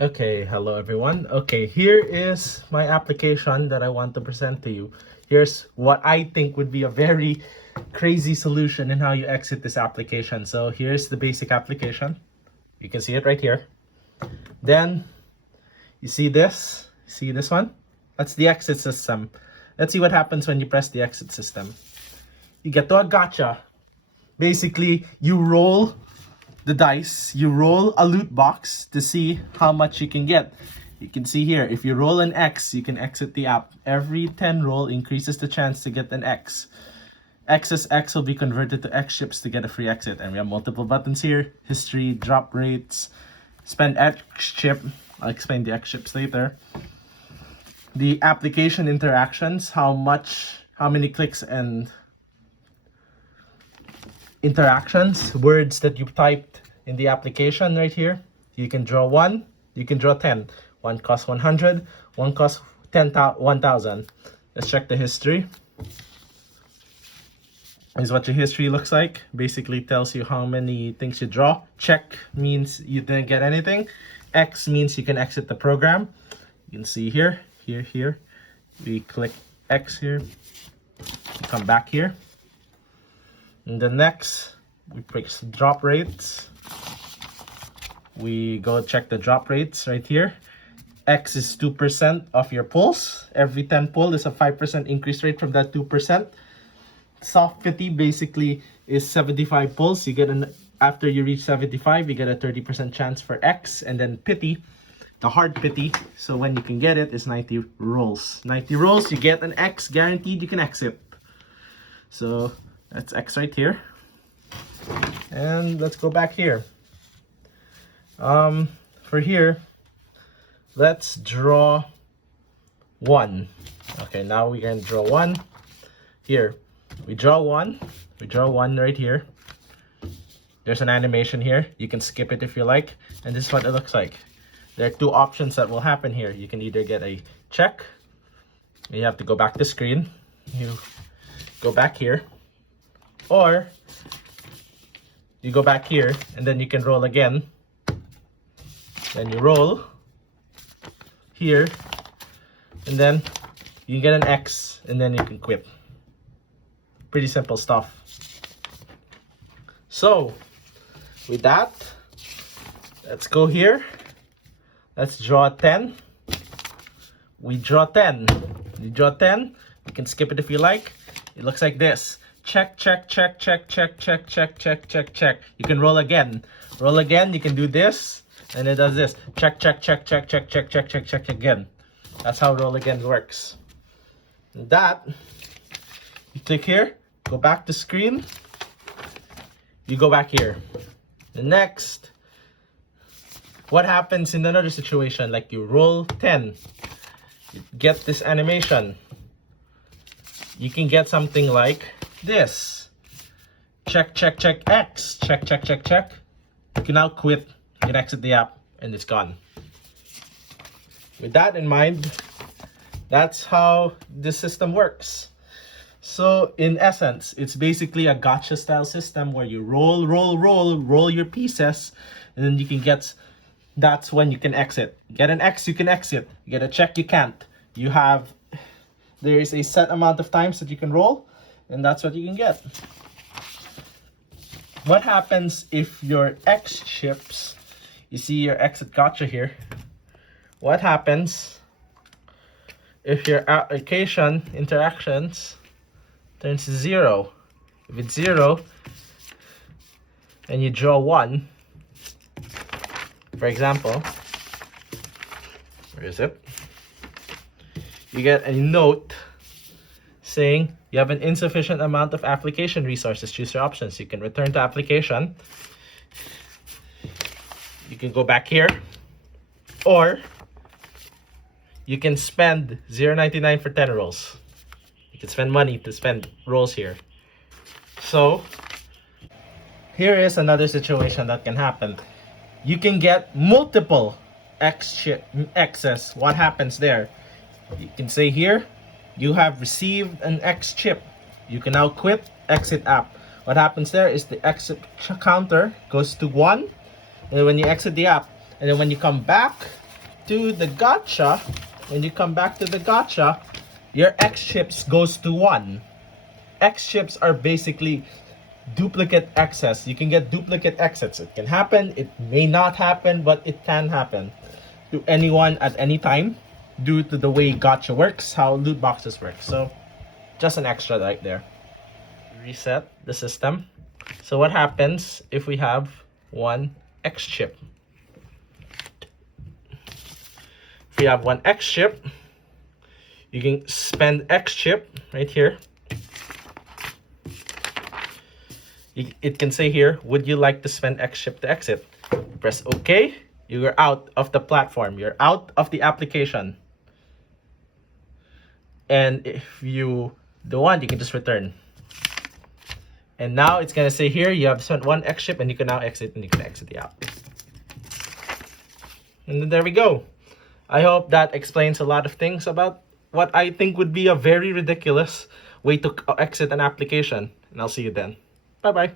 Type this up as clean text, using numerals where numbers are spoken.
Okay, hello everyone. Okay, here is my application that I want to present to you. Here's what I think would be a very crazy solution in how you exit this application. So here's the basic application. You can see it right here. Then you see this? See this one? That's the exit system. Let's see what happens when you press the exit system. You get to a gacha. Basically, you roll the dice, you roll a loot box to see how much you can get. You can see here, if you roll an X, you can exit the app. Every 10 roll increases the chance to get an X. Excess X will be converted to X chips to get a free exit. And we have multiple buttons here: history, drop rates, spend X chip. I'll explain the X chips later. The application interactions, how many clicks and interactions, words that you typed in the application right here. You can draw 1, you can draw 10. One costs 100, one costs 1,000. Let's check the history. This is what your history looks like. Basically tells you how many things you draw. Check means you didn't get anything. X means you can exit the program. You can see here. We click X here. We come back here. And the next, we press drop rates. We go check the drop rates right here. X is 2% of your pulls. Every 10 pull is a 5% increase rate from that 2%. Soft pity basically is 75 pulls. You get after you reach 75, you get a 30% chance for X. And then pity, the hard pity, so when you can get it, is 90 rolls. 90 rolls, you get an X, guaranteed you can exit. So that's X right here. And let's go back here. For here, let's draw 1. Okay, now we can draw 1. Here, we draw 1. We draw 1 right here. There's an animation here. You can skip it if you like. And this is what it looks like. There are 2 options that will happen here. You can either get a check. You have to go back to screen. You go back here. Or you go back here and then you can roll again. Then you roll here and then you get an X and then you can quit. Pretty simple stuff. So with that, let's go here. Let's draw 10. We draw 10. You draw 10. You can skip it if you like. It looks like this. Check, check, check, check, check, check, check, check, check, check. You can roll again. Roll again, you can do this, and it does this. Check, check, check, check, check, check, check, check, check again. That's how roll again works. And that, you click here, go back to screen, you go back here. The next, what happens in another situation? Like you roll 10, you get this animation. You can get something like this. Check, check, check, X. Check, check, check, check. You can now quit. You can exit the app and it's gone. With that in mind, that's how the system works. So in essence, it's basically a gacha style system where you roll your pieces, and then you can get, that's when you can exit. Get an X, you can exit. You get a check, you can't. There is a set amount of times that you can roll, and that's what you can get. What happens if your X chips, you see your exit gacha here, what happens if your application interactions turns to 0? If it's 0 and you draw 1, for example, where is it? You get a note saying you have an insufficient amount of application resources. Choose your options. You can return to application. You can go back here. Or you can spend $0.99 for 10 rolls. You can spend money to spend rolls here. So here is another situation that can happen. You can get multiple X's. What happens there? You can say here, you have received an X chip. You can now quit, exit app. What happens there is the exit counter goes to 1, and when you exit the app, and then when you come back, to the gacha, your X chips goes to 1. X chips are basically duplicate X's. You can get duplicate X's. It can happen, it may not happen, but it can happen to anyone at any time due to the way gacha works, how loot boxes work. So just an extra right there. Reset the system. So what happens if we have 1 X chip? If we have 1 X chip, you can spend X chip right here. It can say here, would you like to spend X chip to exit? Press OK. You're out of the platform. You're out of the application. And if you don't want, you can just return. And now it's going to say here, you have spent 1 X chip and you can now exit, and you can exit the app. And then there we go. I hope that explains a lot of things about what I think would be a very ridiculous way to exit an application. And I'll see you then. Bye-bye.